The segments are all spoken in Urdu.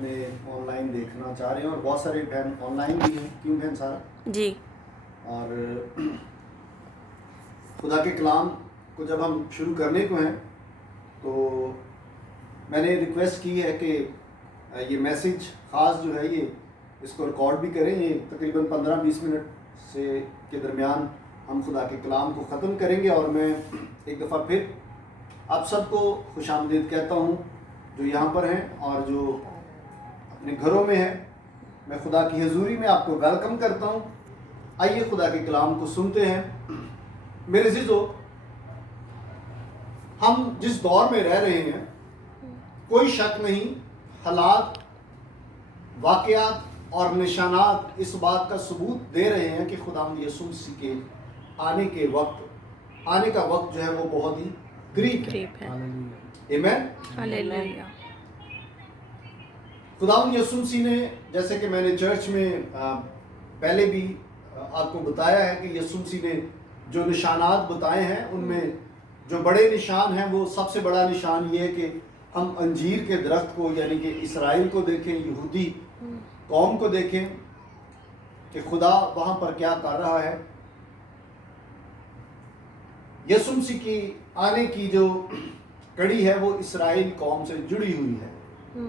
ہمیں آن لائن دیکھنا چاہ رہے ہیں، اور بہت سارے بہن آن لائن بھی ہیں، کیوں بہن سارا؟ جی اور خدا کے کلام کو جب ہم شروع کرنے کو ہیں تو میں نے ریکویسٹ کی ہے کہ یہ میسیج خاص جو ہے یہ اس کو ریکارڈ بھی کریں. یہ تقریباً 15-20 منٹ سے کے درمیان ہم خدا کے کلام کو ختم کریں گے، اور میں ایک دفعہ پھر آپ سب کو خوش آمدید کہتا ہوں جو یہاں پر ہیں اور جو اپنے گھروں میں ہیں. میں خدا کی حضوری میں آپ کو ویلکم کرتا ہوں. آئیے خدا کے کلام کو سنتے ہیں. میرے عزیزو، ہم جس دور میں رہ رہے ہیں کوئی شک نہیں، حالات، واقعات اور نشانات اس بات کا ثبوت دے رہے ہیں کہ خداوند یسوع مسیح کے آنے کا وقت جو ہے وہ بہت ہی قریب ہے. آمین. ہلیلویا. خداوند یسوع مسیح نے، جیسے کہ میں نے چرچ میں پہلے بھی آپ کو بتایا ہے کہ یسوع مسیح نے جو نشانات بتائے ہیں ان میں جو بڑے نشان ہیں وہ سب سے بڑا نشان یہ ہے کہ ہم انجیر کے درخت کو یعنی کہ اسرائیل کو دیکھیں، یہودی قوم کو دیکھیں کہ خدا وہاں پر کیا کر رہا ہے. یسوع مسیح کی آنے کی جو کڑی ہے وہ اسرائیل قوم سے جڑی ہوئی ہے.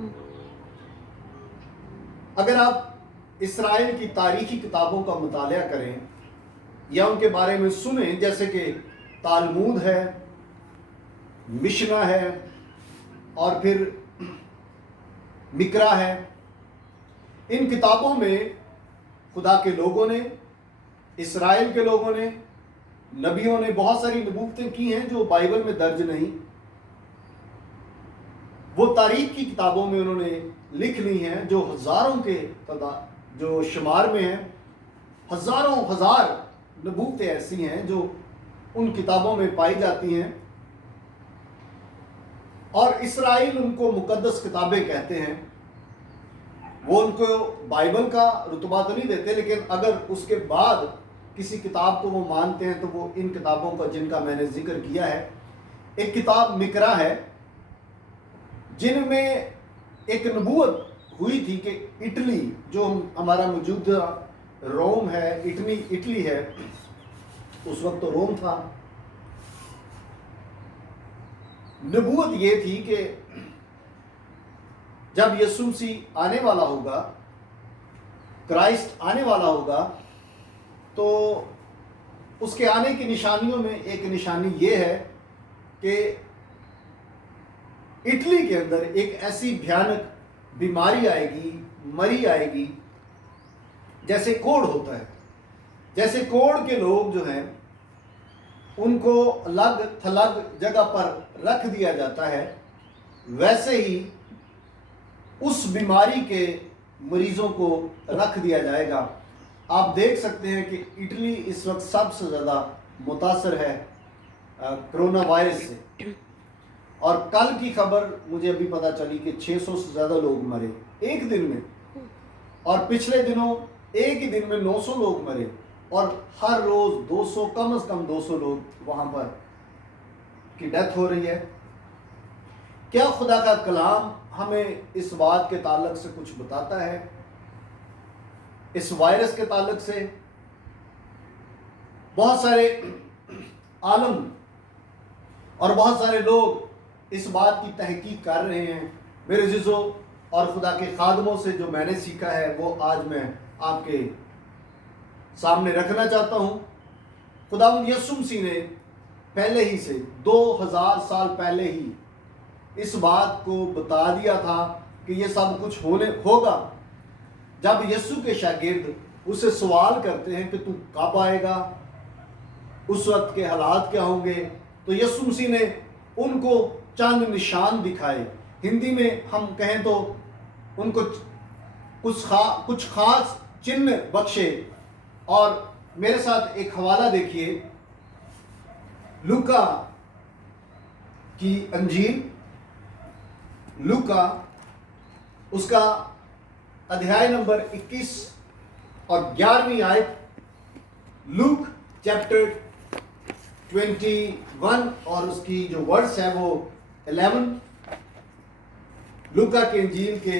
اگر آپ اسرائیل کی تاریخی کتابوں کا مطالعہ کریں یا ان کے بارے میں سنیں، جیسے کہ تالمود ہے، مشنا ہے، اور پھر مکرا ہے، ان کتابوں میں خدا کے لوگوں نے، اسرائیل کے لوگوں نے، نبیوں نے بہت ساری نبوتیں کی ہیں جو بائبل میں درج نہیں. وہ تاریخ کی کتابوں میں انہوں نے لکھ لی ہیں جو ہزاروں کے جو شمار میں ہیں. ہزار نبوتیں ایسی ہیں جو ان کتابوں میں پائی جاتی ہیں، اور اسرائیل ان کو مقدس کتابیں کہتے ہیں. وہ ان کو بائبل کا رتبہ تو نہیں دیتے، لیکن اگر اس کے بعد کسی کتاب کو وہ مانتے ہیں تو وہ ان کتابوں کا، جن کا میں نے ذکر کیا ہے. ایک کتاب مکرا ہے جن میں ایک نبوت ہوئی تھی کہ اٹلی، جو ہمارا موجودہ روم ہے، اٹلی ہے، اس وقت تو روم تھا. نبوت یہ تھی کہ جب یسوع مسیح آنے والا ہوگا، کرائسٹ آنے والا ہوگا، تو اس کے آنے کی نشانیوں میں ایک نشانی یہ ہے کہ اٹلی کے اندر ایک ایسی بھیانک بیماری آئے گی، مری آئے گی، جیسے کوڑ ہوتا ہے. جیسے کوڑ کے لوگ جو ہیں ان کو الگ تھلگ جگہ پر رکھ دیا جاتا ہے، ویسے ہی اس بیماری کے مریضوں کو رکھ دیا جائے گا. آپ دیکھ سکتے ہیں کہ اٹلی اس وقت سب سے زیادہ متاثر ہے کرونا وائرس سے. اور کل کی خبر مجھے ابھی پتہ چلی کہ 600 سے زیادہ لوگ مرے ایک دن میں، اور پچھلے دنوں ایک ہی دن میں 900 لوگ مرے، اور ہر روز 200، کم از کم 200 لوگ وہاں پر کی ڈیتھ ہو رہی ہے. کیا خدا کا کلام ہمیں اس بات کے تعلق سے کچھ بتاتا ہے، اس وائرس کے تعلق سے؟ بہت سارے عالم اور بہت سارے لوگ اس بات کی تحقیق کر رہے ہیں. میرے عزیزوں اور خدا کے خادموں سے جو میں نے سیکھا ہے وہ آج میں آپ کے سامنے رکھنا چاہتا ہوں. خداوند یسوع مسیح نے پہلے ہی سے 2000 سال پہلے ہی اس بات کو بتا دیا تھا کہ یہ سب کچھ ہوگا. جب یسوع کے شاگرد اسے سوال کرتے ہیں کہ تو کب آئے گا، اس وقت کے حالات کیا ہوں گے، تو یسوع مسیح نے ان کو چند نشان دکھائے. ہندی میں ہم کہیں تو ان کو کچھ خاص چنہ بخشے. اور میرے ساتھ ایک حوالہ دیکھیے، لوکا کی انجیل، لوکا اس کا ادھیائے نمبر 21 اور 11ویں آیت. لوک چیپٹر 21 اور اس کی جو ورڈز ہے وہ 11. لوکا کے انجیل کے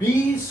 20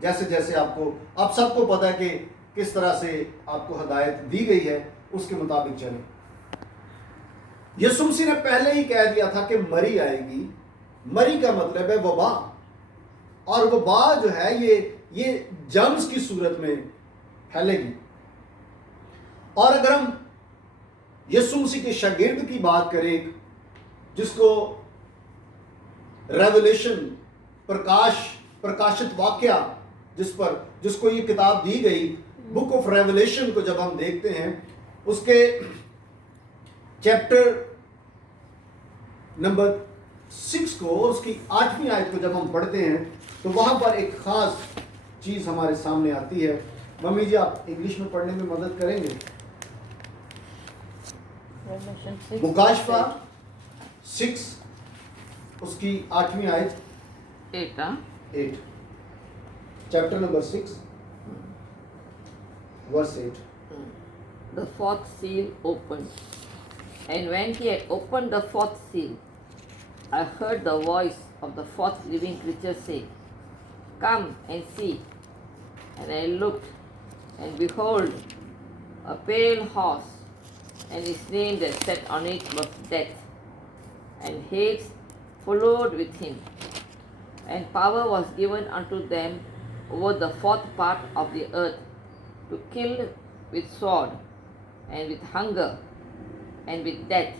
جیسے جیسے آپ سب کو پتہ ہے کہ کس طرح سے آپ کو ہدایت دی گئی ہے اس کے مطابق چلیں۔ یسوع مسیح نے پہلے ہی کہہ دیا تھا کہ مری آئے گی۔ مری کا مطلب ہے وبا، اور وبا جو ہے یہ جرمز کی صورت میں پھیلے گی۔ اور اگر ہم یسوع مسیح کے شاگرد کی بات کریں جس کو ریولیشن پرکاشت واقعہ جس کو یہ کتاب دی گئی، بک آف ریولیشن کو جب ہم دیکھتے ہیں، اس کے چیپٹر نمبر 6 کو، اس کی 8ویں آیت کو جب ہم پڑھتے ہیں تو وہاں پر ایک خاص چیز ہمارے سامنے آتی ہے۔ ممی جی آپ انگلش میں پڑھنے میں مدد کریں گے؟ مکاشفہ 6 اس کی 8ویں آیت، 8 chapter number 6 verse 8. The fourth seal opened. And when he had opened the fourth seal, I heard the voice of the fourth living creature say, Come and see. And I looked, and behold, a pale horse, and his name that sat on it was Death, and Hades followed with him. And power was given unto them over the fourth part of the earth, to kill with sword, and with hunger, and with death,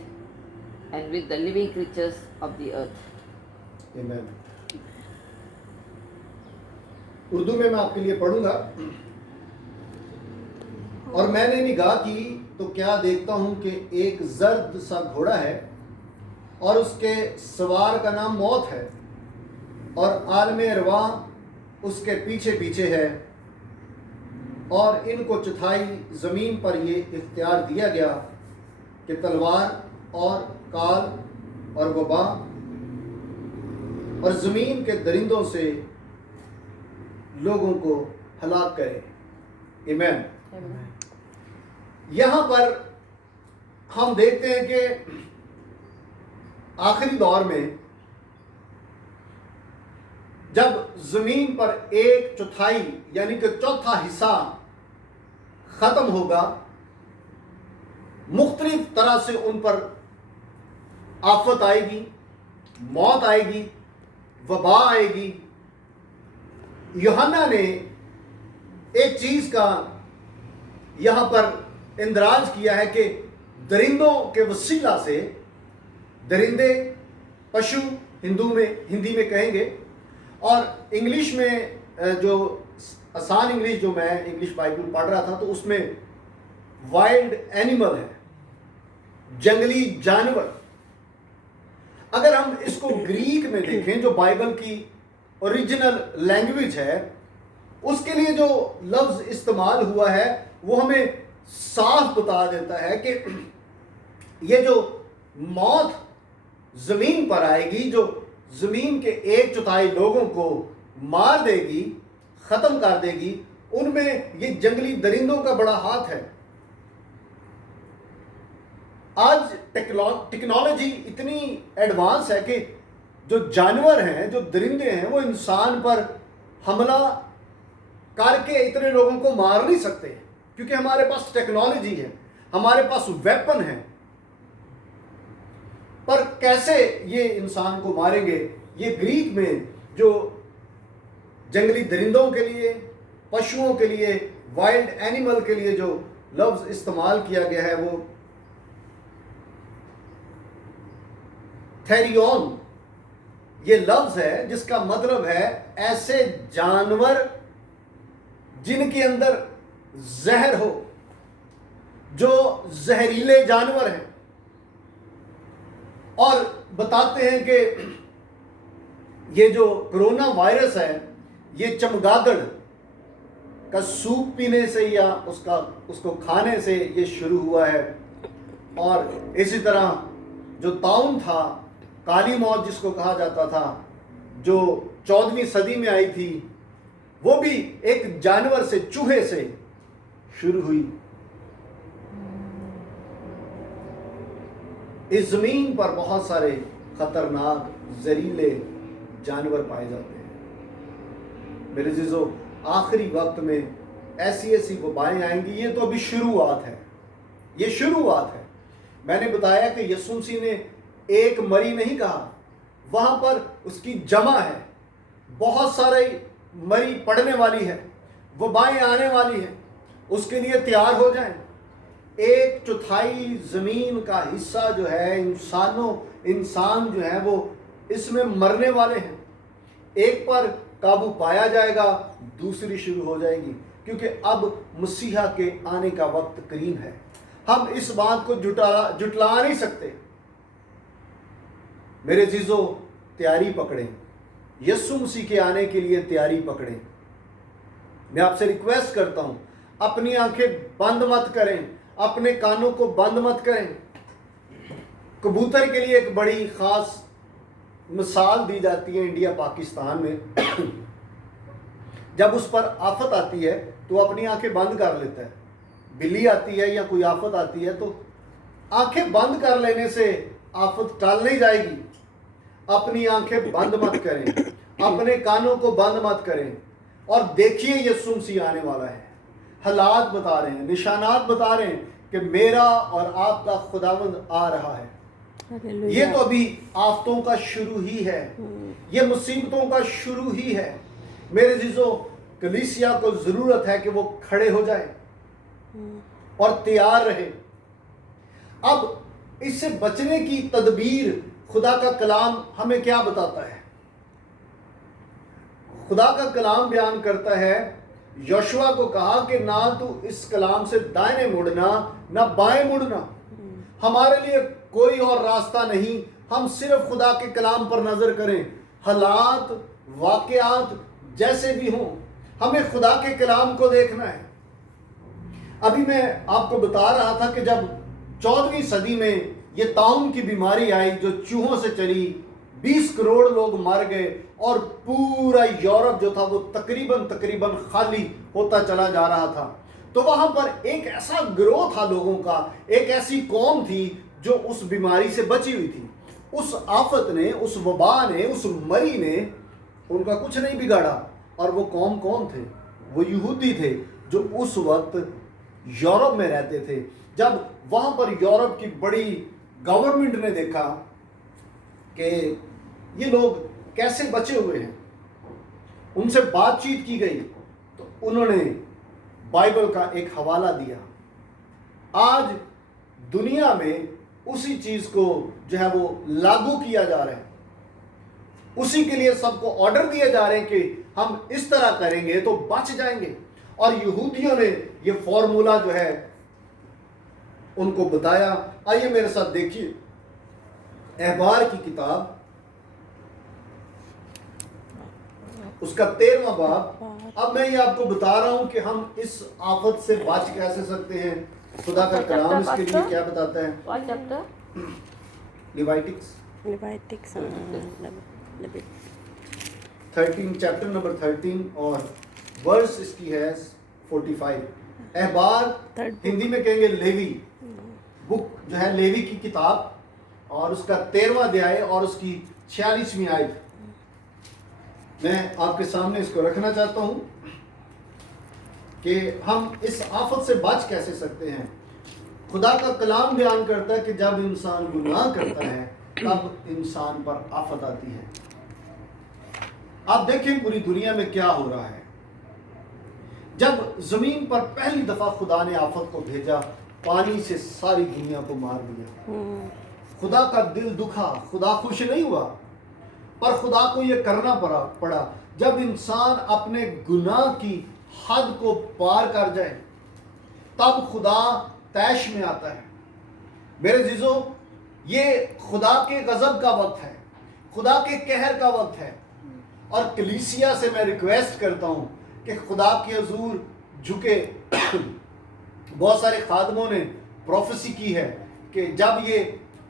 and with the living creatures of the earth. Amen. Urdu میں آپ کے لیے پڑھوں گا۔ اور میں نے نگاہ کی تو کیا دیکھتا ہوں کہ ایک زرد سا گھوڑا ہے، اور اس کے سوار کا نام موت ہے، اور عالم ارواح اس کے پیچھے پیچھے ہے، اور ان کو چوتھائی زمین پر یہ اختیار دیا گیا کہ تلوار اور کال اور وبا اور زمین کے درندوں سے لوگوں کو ہلاک کرے۔ آمین۔ یہاں پر ہم دیکھتے ہیں کہ آخری دور میں جب زمین پر 1/4 یعنی کہ چوتھا حصہ ختم ہوگا، مختلف طرح سے ان پر آفت آئے گی، موت آئے گی، وبا آئے گی۔ یوحنا نے ایک چیز کا یہاں پر اندراج کیا ہے کہ درندوں کے وسیلہ سے، درندے پشو ہندی میں کہیں گے، اور انگلش میں جو آسان انگلش جو میں انگلش بائبل پڑھ رہا تھا تو اس میں وائلڈ اینیمل ہے، جنگلی جانور۔ اگر ہم اس کو گریک میں دیکھیں جو بائبل کی اوریجنل لینگویج ہے، اس کے لیے جو لفظ استعمال ہوا ہے وہ ہمیں صاف بتا دیتا ہے کہ یہ جو موت زمین پر آئے گی، جو زمین کے 1/4 لوگوں کو مار دے گی، ختم کر دے گی، ان میں یہ جنگلی درندوں کا بڑا ہاتھ ہے۔ آج ٹیکنالوجی اتنی ایڈوانس ہے کہ جو جانور ہیں، جو درندے ہیں، وہ انسان پر حملہ کر کے اتنے لوگوں کو مار نہیں سکتے، کیونکہ ہمارے پاس ٹیکنالوجی ہے، ہمارے پاس ویپن ہے۔ پر کیسے یہ انسان کو ماریں گے؟ یہ گریک میں جو جنگلی درندوں کے لیے، پشوؤں کے لیے، وائلڈ اینیمل کے لیے جو لفظ استعمال کیا گیا ہے وہ تھیریون یہ لفظ ہے، جس کا مطلب ہے ایسے جانور جن کے اندر زہر ہو، جو زہریلے جانور ہیں۔ اور بتاتے ہیں کہ یہ جو کرونا وائرس ہے یہ چمگادڑ کا سوپ پینے سے یا اس کو کھانے سے یہ شروع ہوا ہے، اور اسی طرح جو طاعون تھا، کالی موت جس کو کہا جاتا تھا، جو 14ویں صدی میں آئی تھی، وہ بھی ایک جانور سے، چوہے سے شروع ہوئی۔ اس زمین پر بہت سارے خطرناک زہریلے جانور پائے جاتے ہیں۔ میرے عزیزو، آخری وقت میں ایسی ایسی وبائیں آئیں گی. یہ تو ابھی شروعات ہے, یہ شروعات ہے. میں نے بتایا کہ یسوع مسیح نے ایک مری نہیں کہا, وہاں پر اس کی جمع ہے. بہت سارے مری پڑنے والی ہے, وبائیں آنے والی ہیں, اس کے لیے تیار ہو جائیں. 1/4 زمین کا حصہ جو ہے انسان جو ہے وہ اس میں مرنے والے ہیں. ایک پر قابو پایا جائے گا, دوسری شروع ہو جائے گی, کیونکہ اب مسیحا کے آنے کا وقت قریب ہے. ہم اس بات کو جٹلا نہیں سکتے. میرے عزیزو, تیاری پکڑیں, یسوع مسیح کے آنے کے لیے تیاری پکڑیں. میں آپ سے ریکویسٹ کرتا ہوں, اپنی آنکھیں بند مت کریں, اپنے کانوں کو بند مت کریں. کبوتر کے لیے ایک بڑی خاص مثال دی جاتی ہے انڈیا پاکستان میں. جب اس پر آفت آتی ہے تو اپنی آنکھیں بند کر لیتا ہے. بلی آتی ہے یا کوئی آفت آتی ہے تو آنکھیں بند کر لینے سے آفت ٹال نہیں جائے گی. اپنی آنکھیں بند مت کریں, اپنے کانوں کو بند مت کریں, اور دیکھیے یسوع مسیح آنے والا ہے. حالات بتا رہے ہیں, نشانات بتا رہے ہیں کہ میرا اور آپ کا خداوند آ رہا ہے. یہ تو ابھی آفتوں کا شروع ہی ہے, یہ مصیبتوں کا شروع ہی ہے. میرے عزیزو, کلیسیا کو ضرورت ہے کہ وہ کھڑے ہو جائے اور تیار رہے. اب اس سے بچنے کی تدبیر خدا کا کلام ہمیں کیا بتاتا ہے؟ خدا کا کلام بیان کرتا ہے, یوشوا کو کہا کہ نہ تو اس کلام سے دائیں مڑنا نہ بائیں مڑنا. ہمارے لیے کوئی اور راستہ نہیں, ہم صرف خدا کے کلام پر نظر کریں. حالات واقعات جیسے بھی ہوں, ہمیں خدا کے کلام کو دیکھنا ہے. ابھی میں آپ کو بتا رہا تھا کہ جب 14ویں صدی میں یہ طاعون کی بیماری آئی جو چوہوں سے چلی, 20 کروڑ لوگ مر گئے, اور پورا یورپ جو تھا وہ تقریباً خالی ہوتا چلا جا رہا تھا. تو وہاں پر ایک ایسا گروہ تھا لوگوں کا, ایک ایسی قوم تھی جو اس بیماری سے بچی ہوئی تھی. اس آفت نے, اس وبا نے, اس مری نے ان کا کچھ نہیں بگاڑا. اور وہ قوم کون تھے؟ وہ یہودی تھے جو اس وقت یورپ میں رہتے تھے. جب وہاں پر یورپ کی بڑی گورنمنٹ نے دیکھا کہ یہ لوگ کیسے بچے ہوئے ہیں, ان سے بات چیت کی گئی, تو انہوں نے بائبل کا ایک حوالہ دیا. آج دنیا میں اسی چیز کو جو ہے وہ لاگو کیا جا رہا ہے. اسی کے لیے سب کو آرڈر دیے جا رہے ہیں کہ ہم اس طرح کریں گے تو بچ جائیں گے. اور یہودیوں نے یہ فارمولا جو ہے ان کو بتایا. آئیے میرے ساتھ دیکھیے احبار کی کتاب, اس کا 13واں باب. اب میں یہ آپ کو بتا رہا ہوں کہ ہم اس آفت سے بچ کیسے سکتے ہیں. خدا کا کلام اس کے لیے کیا بتاتا ہے. What chapter? لیوائٹکس لیوائٹکس 13, چیپٹر نمبر 13 اور ورس اس کی ہے 45. احبار ہندی میں کہیں گے لیوی, بک جو ہے لیوی کی کتاب, اور اس کا 13واں ادھیائے اور اس کی 46ویں آیت. میں آپ کے سامنے اس کو رکھنا چاہتا ہوں کہ ہم اس آفت سے بچ کیسے سکتے ہیں. خدا کا کلام بیان کرتا ہے کہ جب انسان گناہ کرتا ہے تب انسان پر آفت آتی ہے. آپ دیکھیں پوری دنیا میں کیا ہو رہا ہے. جب زمین پر پہلی دفعہ خدا نے آفت کو بھیجا, پانی سے ساری دنیا کو مار دیا. خدا کا دل دکھا, خدا خوش نہیں ہوا, پر خدا کو یہ کرنا پڑا. جب انسان اپنے گناہ کی حد کو پار کر جائے تب خدا طیش میں آتا ہے. میرے عزیزو, یہ خدا کے غضب کا وقت ہے, خدا کے قہر کا وقت ہے. اور کلیسیا سے میں ریکویسٹ کرتا ہوں کہ خدا کے حضور جھکے. بہت سارے خادموں نے پروفیسی کی ہے کہ جب یہ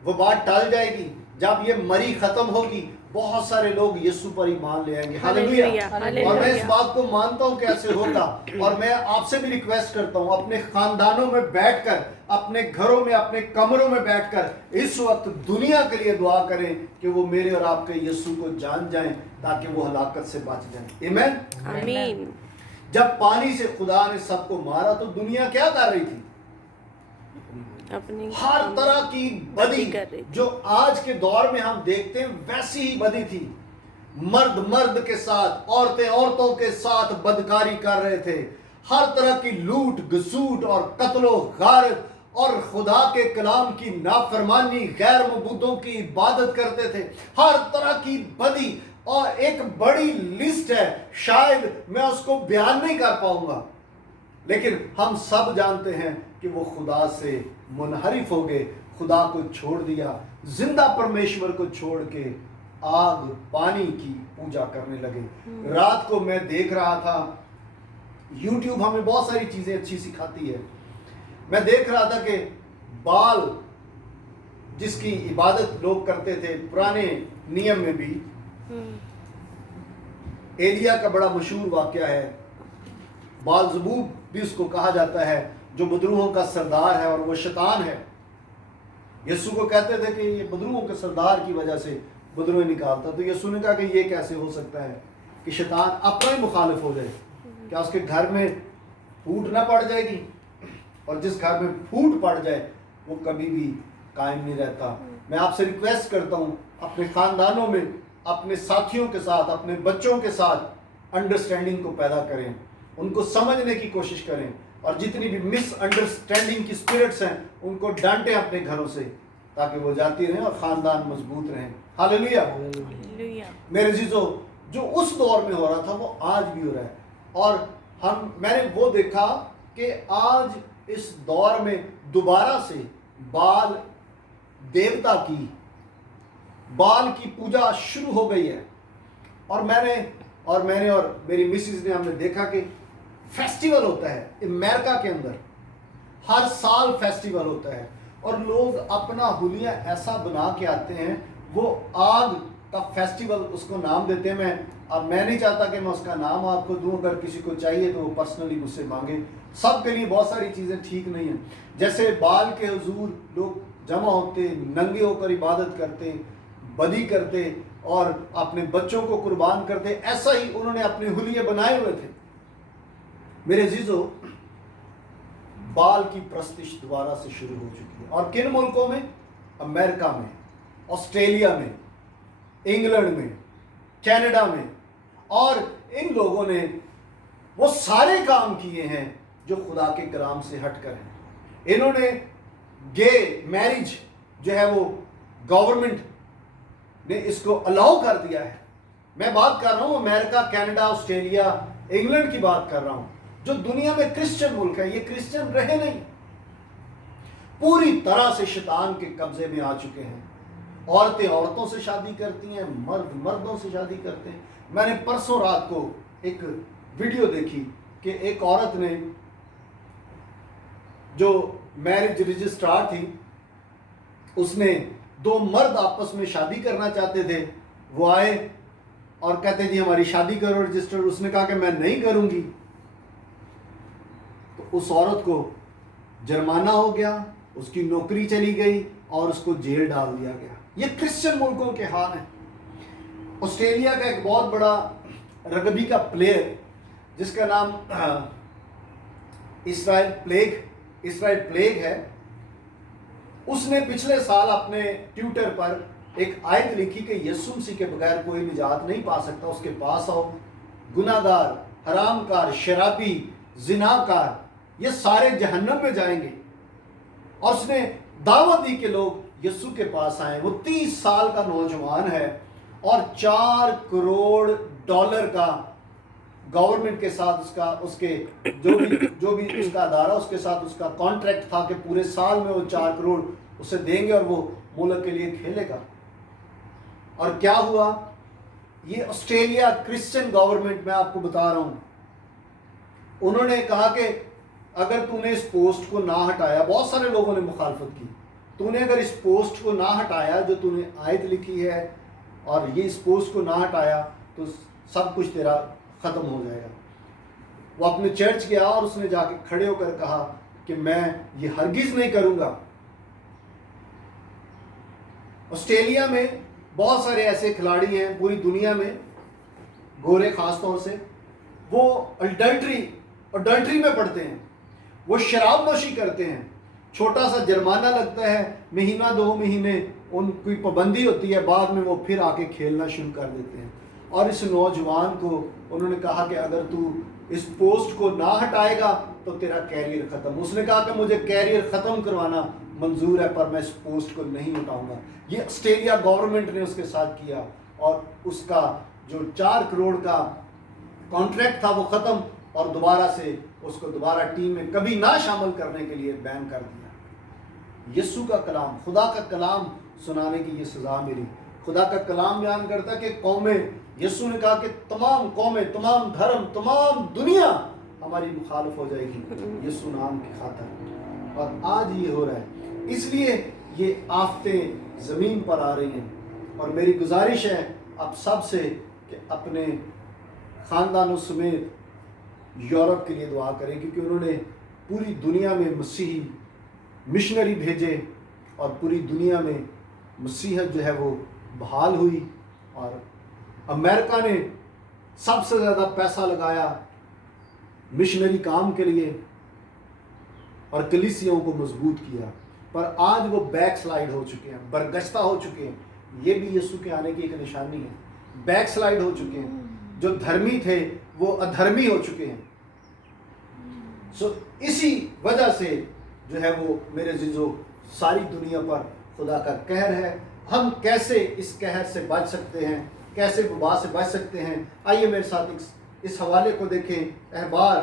وبا ٹل جائے گی, جب یہ مری ختم ہوگی, بہت سارے لوگ یسوع پر ایمان لے آئیں گے. ہاللویا. اور میں اس بات کو مانتا ہوں کہ ایسے ہوگا. اور میں آپ سے بھی ریکویسٹ کرتا ہوں, اپنے خاندانوں میں بیٹھ کر, اپنے گھروں میں, اپنے کمروں میں بیٹھ کر اس وقت دنیا کے لیے دعا کریں کہ وہ میرے اور آپ کے یسوع کو جان جائیں تاکہ وہ ہلاکت سے بچ جائیں. آمین. آمین. جب پانی سے خدا نے سب کو مارا تو دنیا کیا کر رہی تھی؟ اپنی ہر طرح کی بدی کر رہی تھی۔ جو آج کے دور میں ہم دیکھتے ہیں ویسی ہی بدی تھی. مرد مرد کے ساتھ، عورتیں عورتوں کے ساتھ بدکاری کر رہے تھے. ہر طرح کی لوٹ گسوٹ اور قتل و غارت اور خدا کے کلام کی نافرمانی، غیر معبودوں کی عبادت کرتے تھے. ہر طرح کی بدی، اور ایک بڑی لسٹ ہے، شاید میں اس کو بیان نہیں کر پاؤں گا، لیکن ہم سب جانتے ہیں کہ وہ خدا سے منحرف ہو گئے، خدا کو چھوڑ دیا، زندہ پرمیشور کو چھوڑ کے آگ پانی کی پوجا کرنے لگے. رات کو میں دیکھ رہا تھا، یوٹیوب ہمیں بہت ساری چیزیں اچھی سکھاتی ہے. میں دیکھ رہا تھا کہ بال جس کی عبادت لوگ کرتے تھے پرانے نیم میں بھی، ایلیا کا بڑا مشہور واقعہ ہے، بال زبوب بھی اس کو کہا جاتا ہے، جو بدروہوں کا سردار ہے اور وہ شیطان ہے. یسوع کو کہتے تھے کہ یہ بدروہوں کے سردار کی وجہ سے بدروہیں نکالتا. تو یسوع نے کہا کہ یہ کیسے ہو سکتا ہے کہ شیطان اپنا ہی مخالف ہو جائے؟ کیا اس کے گھر میں پھوٹ نہ پڑ جائے گی؟ اور جس گھر میں پھوٹ پڑ جائے وہ کبھی بھی قائم نہیں رہتا. میں آپ سے ریکویسٹ کرتا ہوں، اپنے خاندانوں میں، اپنے ساتھیوں کے ساتھ، اپنے بچوں کے ساتھ انڈرسٹینڈنگ کو پیدا کریں، ان کو سمجھنے کی کوشش کریں، اور جتنی بھی مس انڈرسٹینڈنگ کی اسپرٹس ہیں ان کو ڈانٹیں اپنے گھروں سے، تاکہ وہ جاتی رہیں اور خاندان مضبوط رہیں. ہاللیلویہ. ہاللیلویہ. میرے عزیزو، جو اس دور میں ہو رہا تھا وہ آج بھی ہو رہا ہے. اور میں نے وہ دیکھا کہ آج اس دور میں دوبارہ سے بال دیوتا کی، بال کی پوجا شروع ہو گئی ہے. اور میں نے اور میری مسز نے ہم نے دیکھا کہ فیسٹیول ہوتا ہے امریکہ کے اندر، ہر سال فیسٹیول ہوتا ہے، اور لوگ اپنا حلیہ ایسا بنا کے آتے ہیں، وہ آگ کا فیسٹیول اس کو نام دیتے ہیں. میں نہیں چاہتا کہ میں اس کا نام آپ کو دوں، اگر کسی کو چاہیے تو وہ پرسنلی مجھ سے مانگے. سب کے لیے بہت ساری چیزیں ٹھیک نہیں ہیں. جیسے بال کے حضور لوگ جمع ہوتے، ننگے ہو کر عبادت کرتے، بدی کرتے اور اپنے بچوں کو قربان کرتے، ایسا ہی انہوں نے اپنے حلیے بنائے ہوئے تھے. میرے عزیزو، بال کی پرستش دوبارہ سے شروع ہو چکی ہے. اور کن ملکوں میں؟ امریکہ میں، آسٹریلیا میں، انگلینڈ میں، کینیڈا میں. اور ان لوگوں نے وہ سارے کام کیے ہیں جو خدا کے کلام سے ہٹ کر ہیں. انہوں نے گے میرج جو ہے وہ گورنمنٹ نے اس کو الاؤ کر دیا ہے. میں بات کر رہا ہوں امریکہ، کینیڈا، آسٹریلیا، انگلینڈ کی بات کر رہا ہوں، جو دنیا میں کرسچن ملک ہے. یہ کرسچن رہے نہیں، پوری طرح سے شیطان کے قبضے میں آ چکے ہیں. عورتیں عورتوں سے شادی کرتی ہیں، مرد مردوں سے شادی کرتے ہیں. میں نے پرسوں رات کو ایک ویڈیو دیکھی کہ ایک عورت نے، جو میرج رجسٹرار تھی، اس نے دو مرد آپس میں شادی کرنا چاہتے تھے. وہ آئے اور کہتے جی ہماری شادی کرو رجسٹر. اس نے کہا کہ میں نہیں کروں گی. تو اس عورت کو جرمانہ ہو گیا، اس کی نوکری چلی گئی اور اس کو جیل ڈال دیا گیا. یہ کرسچن ملکوں کے حال ہیں. آسٹریلیا کا ایک بہت بڑا رگبی کا پلیئر جس کا نام اسرائیل پلیگ ہے، اس نے پچھلے سال اپنے ٹویٹر پر ایک آیت لکھی کہ یسوع مسیح کے بغیر کوئی نجات نہیں پا سکتا. اس کے پاس آؤ، گناہ گار، حرام کار، شرابی، زناکار، یہ سارے جہنم میں جائیں گے. اور اس نے دعوت دی کہ لوگ یسوع کے پاس آئیں. وہ 30 سال کا نوجوان ہے اور $4 کروڑ کا گورنمنٹ کے ساتھ اس کے جو بھی اس کا ادارہ اس کے ساتھ اس کا کانٹریکٹ تھا کہ پورے سال میں وہ 4 کروڑ اسے دیں گے اور وہ ملک کے لیے کھیلے گا. اور کیا ہوا؟ یہ آسٹریلیا کرسچن گورنمنٹ، میں آپ کو بتا رہا ہوں، انہوں نے کہا کہ اگر تو نے اس پوسٹ کو نہ ہٹایا، بہت سارے لوگوں نے مخالفت کی، تو نے اگر اس پوسٹ کو نہ ہٹایا جو تو نے آیت لکھی ہے، اور یہ اس پوسٹ کو نہ ہٹایا تو سب کچھ تیرا ختم ہو جائے گا. وہ اپنے چرچ گیا اور اس نے جا کے کھڑے ہو کر کہا کہ میں یہ ہرگز نہیں کروں گا. آسٹریلیا میں بہت سارے ایسے کھلاڑی ہیں، پوری دنیا میں، گورے خاص طور سے، وہ اڈلٹری میں پڑتے ہیں، وہ شراب نوشی کرتے ہیں، چھوٹا سا جرمانہ لگتا ہے، مہینہ 2 مہینے ان کی پابندی ہوتی ہے، بعد میں وہ پھر آ کے کھیلنا شروع کر دیتے ہیں۔ اور اس نوجوان کو انہوں نے کہا کہ اگر تو اس پوسٹ کو نہ ہٹائے گا تو تیرا کیریئر ختم۔ اس نے کہا کہ مجھے کیریئر ختم کروانا منظور ہے پر میں اس پوسٹ کو نہیں ہٹاؤں گا۔ یہ آسٹریلیا گورنمنٹ نے اس کے ساتھ کیا اور اس کا جو 4 کروڑ کا کانٹریکٹ تھا وہ ختم، اور دوبارہ سے اس کو دوبارہ ٹیم میں کبھی نہ شامل کرنے کے لیے بین کر دیا۔ یسوع کا کلام، خدا کا کلام سنانے کی یہ سزا ملی۔ خدا کا کلام بیان کرتا ہے کہ قومیں، یسوع نے کہا کہ تمام قومیں، تمام دھرم، تمام دنیا ہماری مخالف ہو جائے گی یسوع نام کی خاطر، اور آج یہ ہو رہا ہے۔ اس لیے یہ آفتیں زمین پر آ رہی ہیں، اور میری گزارش ہے آپ سب سے کہ اپنے خاندانوں سمیت یورپ کے لیے دعا کریں، کیونکہ انہوں نے پوری دنیا میں مسیحی مشنری بھیجے اور پوری دنیا میں مسیحت جو ہے وہ بحال ہوئی، اور امریکہ نے سب سے زیادہ پیسہ لگایا مشنری کام کے لیے اور کلیسیوں کو مضبوط کیا، پر آج وہ بیک سلائیڈ ہو چکے ہیں، برگشتہ ہو چکے ہیں۔ یہ بھی یسوع کے آنے کی ایک نشانی ہے، بیک سلائیڈ ہو چکے ہیں، جو دھرمی تھے وہ ادھرمی ہو چکے ہیں۔ اسی وجہ سے جو ہے وہ میرے عزیزو ساری دنیا پر خدا کا قہر ہے۔ ہم کیسے اس قہر سے بچ سکتے ہیں، کیسے وبا سے بچ سکتے ہیں؟ آئیے میرے ساتھ اس حوالے کو دیکھیں، احبار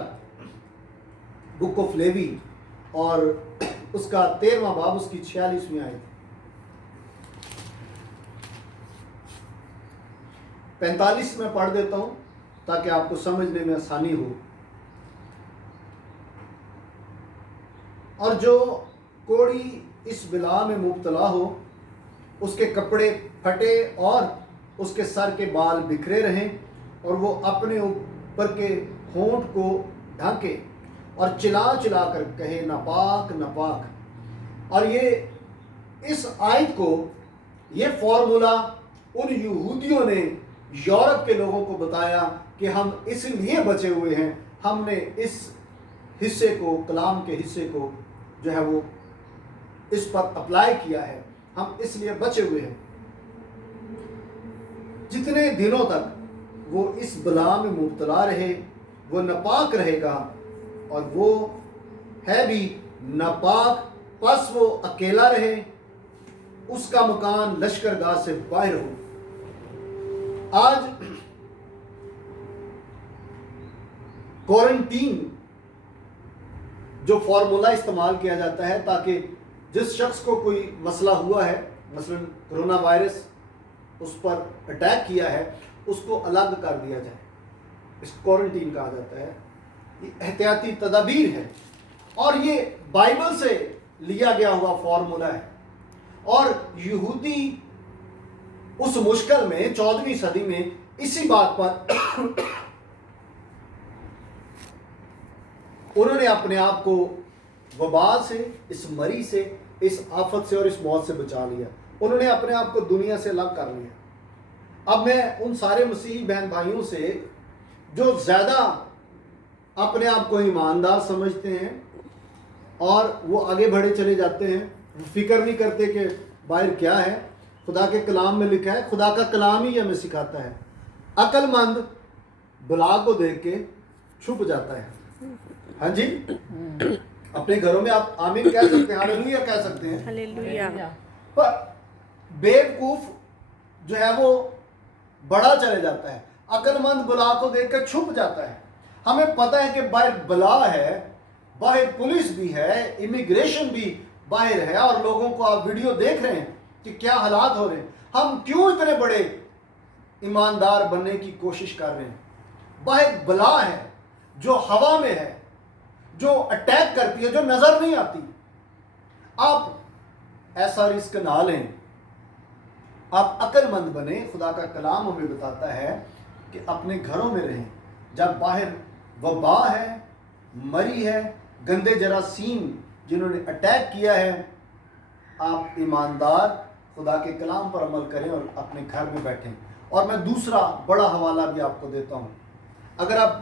بک آف لیوی اور اس کا 13واں باب، اس کی 46ویں آیت۔ 45 میں پڑھ دیتا ہوں تاکہ آپ کو سمجھنے میں آسانی ہو۔ اور جو کوڑی اس بلا میں مبتلا ہو، اس کے کپڑے پھٹے اور اس کے سر کے بال بکھرے رہیں، اور وہ اپنے اوپر کے ہونٹ کو ڈھانکے اور چلا چلا کر کہے ناپاک ناپاک۔ اور یہ اس آیت کو، یہ فارمولا ان یہودیوں نے یورپ کے لوگوں کو بتایا کہ ہم اس لیے بچے ہوئے ہیں، ہم نے اس حصے کو، کلام کے حصے کو جو ہے وہ اس پر اپلائی کیا ہے، ہم اس لیے بچے ہوئے ہیں۔ جتنے دنوں تک وہ اس بلا میں مبتلا رہے وہ ناپاک رہے گا، اور وہ ہے بھی ناپاک، پس وہ اکیلا رہے، اس کا مکان لشکرگاہ سے باہر ہو۔ آج کوارنٹین جو فارمولا استعمال کیا جاتا ہے تاکہ جس شخص کو کوئی مسئلہ ہوا ہے، مثلا کرونا وائرس اس پر اٹیک کیا ہے، اس کو الگ کر دیا جائے، اس کوارنٹین کہا جاتا ہے۔ یہ احتیاطی تدابیر ہے، اور یہ بائبل سے لیا گیا ہوا فارمولا ہے۔ اور یہودی اس مشکل میں 14ویں صدی میں اسی بات پر انہوں نے اپنے آپ کو وبا سے، اس مری سے، اس آفت سے اور اس موت سے بچا لیا۔ انہوں نے اپنے آپ کو دنیا سے الگ کر لیا۔ اب میں ان سارے مسیحی بہن بھائیوں سے جو زیادہ اپنے آپ کو ایماندار سمجھتے ہیں اور وہ آگے بڑھے چلے جاتے ہیں، فکر نہیں کرتے کہ باہر کیا ہے، خدا کے کلام میں لکھا ہے، خدا کا کلام ہی ہمیں سکھاتا ہے۔ عقل مند بلا کو دیکھ کے چھپ جاتا ہے۔ ہاں جی، اپنے گھروں میں آپ آمین کہہ سکتے ہیں، ہاللویا کہہ سکتے ہیں، ہلیلویا۔ پر بیوقوف جو ہے وہ بڑا چلے جاتا ہے، عقل مند بلا کو دیکھ کے چھپ جاتا ہے۔ ہمیں پتہ ہے کہ باہر بلا ہے، باہر پولیس بھی ہے، امیگریشن بھی باہر ہے، اور لوگوں کو آپ ویڈیو دیکھ رہے ہیں کہ کیا حالات ہو رہے ہیں۔ ہم کیوں اتنے بڑے ایماندار بننے کی کوشش کر رہے ہیں؟ باہر بلا ہے جو ہوا میں ہے، جو اٹیک کرتی ہے، جو نظر نہیں آتی۔ آپ ایسا رسک نہ لیں، آپ عقل مند بنیں۔ خدا کا کلام ہمیں بتاتا ہے کہ اپنے گھروں میں رہیں۔ جب باہر وبا ہے، مری ہے، گندے جراثیم جنہوں نے اٹیک کیا ہے، آپ ایماندار خدا کے کلام پر عمل کریں اور اپنے گھر میں بیٹھیں۔ اور میں دوسرا بڑا حوالہ بھی آپ کو دیتا ہوں۔ اگر آپ